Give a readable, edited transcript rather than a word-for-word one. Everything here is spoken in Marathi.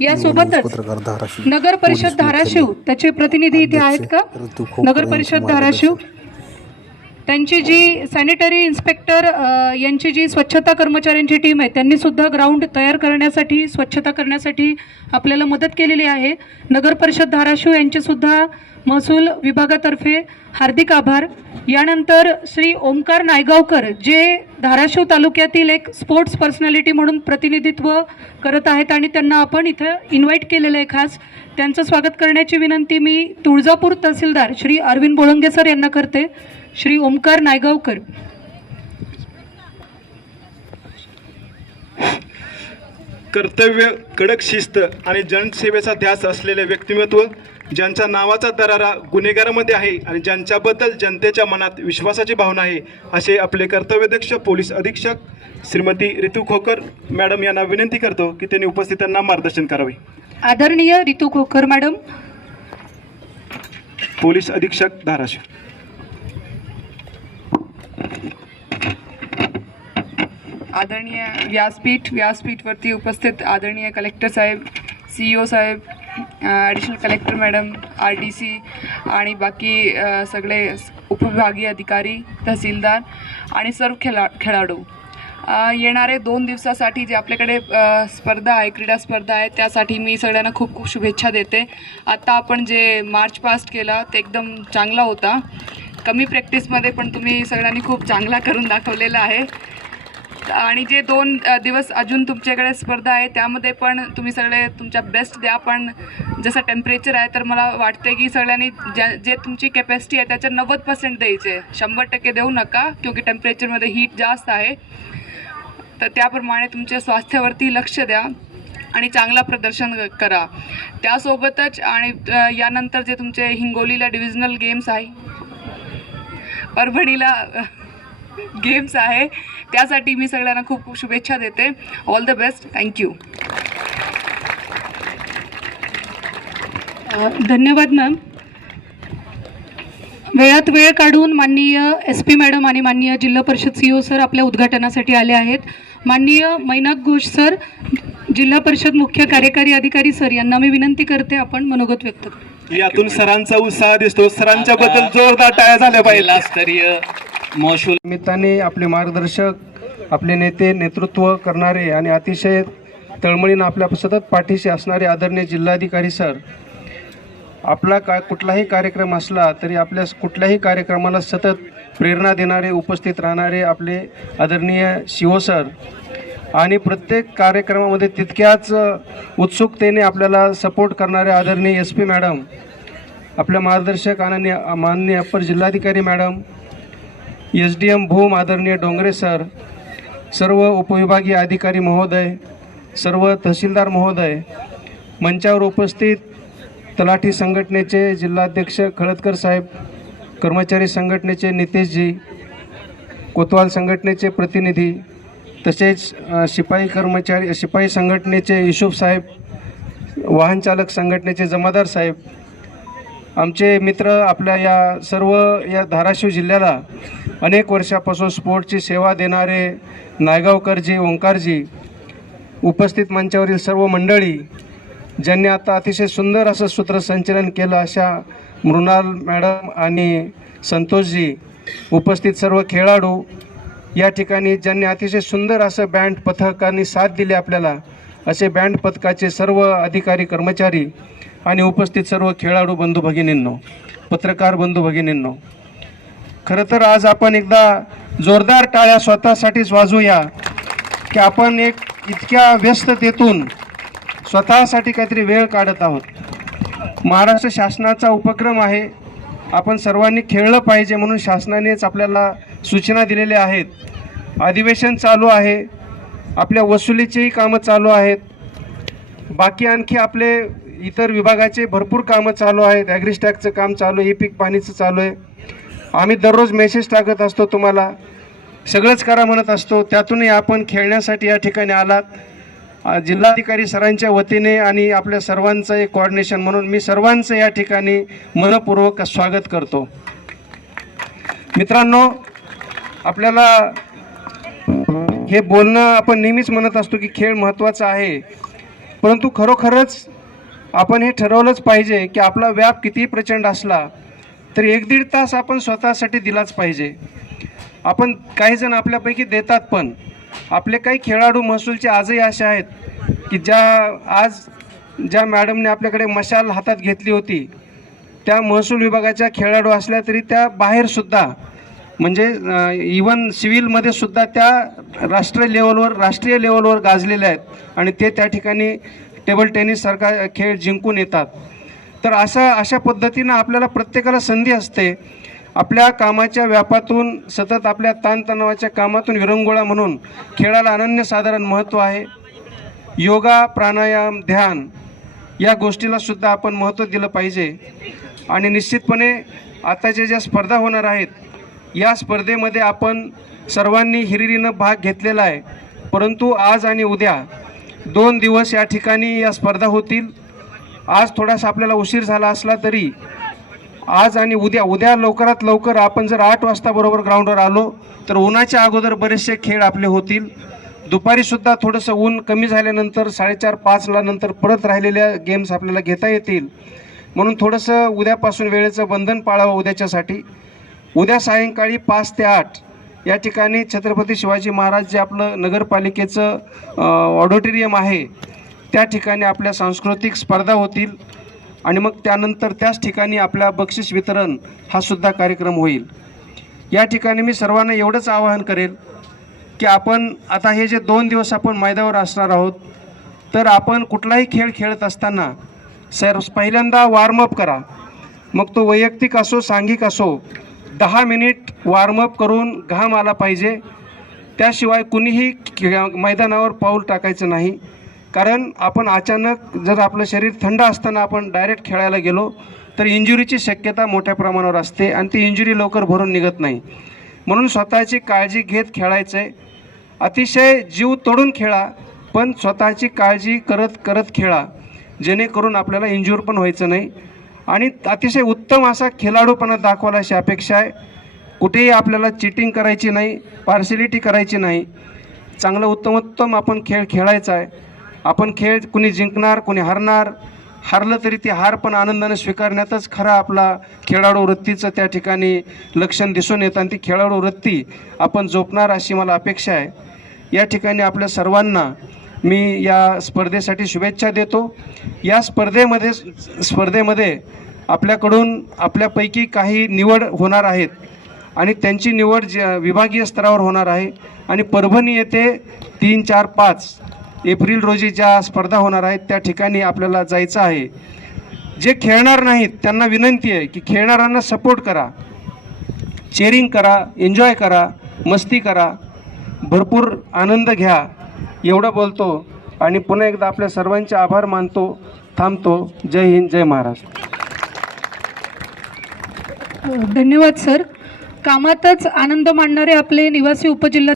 यासोबतच नगर परिषद धाराशिव त्याचे प्रतिनिधी इथे आहेत का? नगर परिषद धाराशिव त्यांची जी सॅनिटरी इन्स्पेक्टर यांची जी स्वच्छता कर्मचाऱ्यांची टीम आहे त्यांनी सुद्धा ग्राउंड तयार करण्यासाठी स्वच्छता करण्यासाठी आपल्याला मदत केलेली आहे. नगर परिषद धाराशिव यांचे सुद्धा महसूल विभागातर्फे हार्दिक आभार. यानंतर श्री ओमकार नायगावकर जे धाराशिव तालुक्यातील एक स्पोर्ट्स पर्सनॅलिटी म्हणून प्रतिनिधित्व करत आहेत आणि त्यांना आपण इथं इन्व्हाइट केलेलं आहे खास. त्यांचं स्वागत करण्याची विनंती मी तुळजापूर तहसीलदार श्री अरविंद बोळंगे सर यांना करते. श्री ओमकार नायगावकर. कर्तव्य, कडक शिस्त आणि जनसेवेचा ध्यास असलेले व्यक्तिमत्व, ज्यांच्या नावाचा दरारा गुन्हेगारामध्ये आहे आणि ज्यांच्याबद्दल जनतेच्या मनात विश्वासाची भावना आहे, असे आपले कर्तव्यदक्ष पोलीस अधीक्षक श्रीमती रितू खोकर मॅडम यांना विनंती करतो की त्यांनी उपस्थितांना मार्गदर्शन करावे. आदरणीय रितू खोकर मॅडम. पोलीस अधीक्षक धाराशिव. आदरणीय व्यासपीठवरती उपस्थित आदरणीय कलेक्टर साहेब, CEO साहेब, ॲडिशनल कलेक्टर मॅडम, RDC आणि बाकी सगळे उपविभागीय अधिकारी, तहसीलदार आणि सर्व खेळाडू, येणारे 2 दिवसासाठी जे आपल्याकडे स्पर्धा आहे, क्रीडा स्पर्धा आहे, त्यासाठी मी सगळ्यांना खूप खूप शुभेच्छा देते. आत्ता आपण जे मार्च पास्ट केला ते एकदम चांगला होता. कमी प्रॅक्टिसमध्ये पण तुम्ही सगळ्यांनी खूप चांगला करून दाखवलेला आहे. आणि जे 2 दिवस अजून तुमच्याकडे स्पर्धा आहे त्यामध्ये पण तुम्ही सगळे तुमच्या बेस्ट द्या. पण जसं टेम्परेचर आहे तर मला वाटते की सगळ्यांनी जे तुमची कॅपॅसिटी आहे त्याच्या 90% द्यायचे, 100% देऊ नका, क्योंकि टेम्परेचरमध्ये हीट जास्त आहे. तर त्याप्रमाणे तुमच्या स्वास्थ्यावरती लक्ष द्या आणि चांगला प्रदर्शन करा. त्यासोबतच आणि यानंतर जे तुमचे हिंगोलीला डिव्हिजनल गेम्स आहे, परभणीला गेम्स आहे, त्यासाठी मी सगळ्यांना खूप खूप शुभेच्छा देते. All the best. थँक्यू. धन्यवाद मॅम. वेळात वेळ काढून माननीय SP मॅडम आणि माननीय जिल्हा परिषद CEO सर आपल्या उद्घाटनासाठी आले आहेत. माननीय मैनाक घोष सर, जिल्हा परिषद मुख्य कार्यकारी अधिकारी सर यांना मी विनंती करते आपण मनोगत व्यक्त करू. यातून सरांचा उत्साह दिसतो. सरांच्या बद्दल जोरदार टाळ्या झाल्या पाहिजे. जिल्हास्तरीय महसूल निमित्ताने आपले मार्गदर्शक, आपले नेते, नेतृत्व करणारे आणि अतिशय तळमळीनं आपल्या सतत पाठीशी असणारे आदरणीय जिल्हाधिकारी सर, आपला कुठलाही कार्यक्रम असला तरी आपल्या कुठल्याही कार्यक्रमाला सतत प्रेरणा देणारे, उपस्थित राहणारे आपले आदरणीय CEO सर आणि प्रत्येक कार्यक्रमामध्ये तितक्याच उत्सुकतेने आपल्याला सपोर्ट करणारे आदरणीय SP मॅडम, आपल्या मार्गदर्शक आणि माननीय अप्पर जिल्हाधिकारी मॅडम, SDM भूम आदरणीय डोंगरे सर, सर्व उपविभागीय अधिकारी महोदय, सर्व तहसीलदार महोदय, मंचावर उपस्थित तलाठी संघटनेचे जिल्हाध्यक्ष खळदकर साहेब, कर्मचारी संघटनेचे नितेशजी, कोतवाल संघटनेचे प्रतिनिधी, तसेच शिपाई संघटनेचे युसुफ साहेब, वाहन चालक संघटनेचे जमादार साहेब, आमचे मित्र, आपल्या या सर्व या धाराशिव जिल्ह्याला अनेक वर्षापासून स्पोर्टची सेवा देणारे नायगावकरजी, ओंकारजी, उपस्थित मंचावरील सर्व मंडळी, ज्यांनी आता अतिशय सुंदर असं सूत्रसंचलन केलं अशा मृणाल मॅडम आणि संतोषजी, उपस्थित सर्व खेळाडू, या ठिकाणी ज्यांनी अतिशय सुंदर असं बँड पथकांनी साथ दिली आपल्याला, असे बँड पथकाचे सर्व अधिकारी, कर्मचारी आणि उपस्थित सर्व खेळाडू बंधू भगिनींनो, पत्रकार बंधू भगिनींनो, खरं तर आज आपण एकदा जोरदार टाळ्या स्वतःसाठीच वाजवूया की आपण एक इतक्या व्यस्ततेतून स्वतःसाठी काहीतरी वेळ काढत आहोत. महाराष्ट्र शासनाचा उपक्रम आहे, आपण सर्वांनी खेळलं पाहिजे म्हणून शासनानेच आपल्याला सूचना दिलेल्या आहेत. अधिवेशन चालू आहे, आपल्या वसुलीचेही कामं चालू आहेत, बाकी आणखी आपले इतर विभागाचे भरपूर कामं चालू आहेत. ॲग्रिस्टॅकचं काम चालू आहे, पीक पाणीचं चालू आहे. आम्ही दररोज मेसेज टाकत असतो, तुम्हाला सगळंच करा म्हणत असतो. त्यातूनही आपण खेळण्यासाठी या ठिकाणी आलात. जिल्हाधिकारी सरांच्या वतीने आणि आपल्या सर्वांचं एक कोऑर्डिनेशन म्हणून मी सर्वांचं या ठिकाणी मनपूर्वक स्वागत करतो. मित्रांनो, आपल्याला हे बोलणं आपण नेहमीच म्हणत असतो की खेळ महत्त्वाचा आहे. परंतु खरोखरच आपण हे ठरवलंच पाहिजे की आपला व्याप कितीही प्रचंड असला तरी 1-1.5 तास आपण स्वतःसाठी दिलाच पाहिजे. आपण काही जण आपल्यापैकी देतात, पण आपले काही खेळाडू महसूलचे आजही असे आहेत की ज्या मॅडमने आपल्याकडे मशाल हातात घेतली होती त्या महसूल विभागाच्या खेळाडू असल्या तरी त्या बाहेरसुद्धा म्हणजे इवन सिव्हिलमध्ये सुद्धा त्या राष्ट्रीय लेवलवर गाजलेल्या आहेत आणि ते त्या ठिकाणी टेबल टेनिससारखा खेळ जिंकून येतात. तर अशा पद्धतीनं आपल्याला प्रत्येकाला संधी असते आपल्या कामाच्या व्यापातून सतत आपल्या ताणतणावाच्या कामातून विरंगुळा म्हणून खेळाला अनन्यसाधारण महत्त्व आहे. योगा, प्राणायाम, ध्यान या गोष्टीला सुद्धा आपण महत्त्व दिलं पाहिजे. आणि निश्चितपणे आताच्या ज्या स्पर्धा होणार आहेत या स्पर्धेमध्ये आपण सर्वांनी हिरिरीनं भाग घेतलेला आहे. परंतु आज आणि उद्या 2 दिवस या ठिकाणी या स्पर्धा होतील. आज थोडासा आपल्याला उशीर झाला असला तरी आज आणि उद्या लवकरात लवकर आपण जर 8 वाजता बरोबर ग्राउंडवर आलो तर उन्हाच्या अगोदर बरेचसे खेळ आपले होतील. दुपारीसुद्धा थोडंसं ऊन कमी झाल्यानंतर 4:30-5ला नंतर परत राहिलेल्या गेम्स आपल्याला घेता येतील. म्हणून थोडंसं उद्यापासून वेळेचं बंधन पाळावं उद्याच्यासाठी. उद्या सायंकाळी 5 ते 8 या ठिकाणी छत्रपती शिवाजी महाराज जे आपलं नगरपालिकेचं ऑडिटोरियम आहे त्या ठिकाणी आपल्या सांस्कृतिक स्पर्धा होतील आणि मग त्यानंतर त्याच ठिकाणी आपल्या बक्षीस वितरण हा सुद्धा कार्यक्रम होईल. या ठिकाणी मी सर्वांना एवढंच आवाहन करेल की आपण आता हे जे 2 दिवस आपण मैदानावर असणार आहोत तर आपण कुठलाही खेळ खेळत असताना पहिल्यांदा वॉर्मअप करा. मग तो वैयक्तिक असो सांघिक असो 10 मिनिट वॉर्मअप करून घाम आला पाहिजे. त्याशिवाय कुणीही मैदानावर पाऊल टाकायचं नाही. कारण आपण अचानक जर आपलं शरीर थंड असताना आपण डायरेक्ट खेळायला गेलो तर इंजुरीची शक्यता मोठ्या प्रमाणावर असते आणि ती इंजुरी लवकर भरून निघत नाही. म्हणून स्वतःची काळजी घेत खेळायचं आहे. अतिशय जीव तोडून खेळा पण स्वतःची काळजी करत खेळा जेणेकरून आपल्याला इंज्युअर पण व्हायचं नाही. आणि अतिशय उत्तम असा खेळाडूपणा दाखवायला अशी अपेक्षा आहे. कुठेही आपल्याला चिटिंग करायची नाही, पार्शिलिटी करायची नाही. चांगलं उत्तम आपण खेळ खेळायचा आहे. आपण खेळ कुणी जिंकणार कुणी हरलं तरी ती हार पण आनंदाने स्वीकारण्यातच खरा आपला खेळाडू वृत्तीचं त्या ठिकाणी लक्षण दिसून येतं आणि ती खेळाडू वृत्ती आपण जोपणार अशी मला अपेक्षा आहे. या ठिकाणी आपल्या सर्वांना मी या स्पर्धेसाठी शुभेच्छा देतो. या स्पर्धेमध्ये आपल्याकडून आपल्यापैकी काही निवड होणार आहेत आणि त्यांची निवड विभागीय स्तरावर होणार आहे आणि परभणी येथे 3, 4, 5 एप्रिल रोजी ज्या स्पर्धा होणार आहेत त्या ठिकाणी आपल्याला जायचं आहे. जे खेळणार नाहीत त्यांना विनंती आहे की खेळणाऱ्यांना सपोर्ट करा, चेअरिंग करा, एन्जॉय करा, मस्ती करा, भरपूर आनंद घ्या. एवढं बोलतो आणि पुन्हा एकदा आपल्या सर्वांचे आभार मानतो. थांबतो. जय हिंद, जय महाराष्ट्र. धन्यवाद सर. कामातच आनंद मानणारे आपले निवासी उपजिल्हा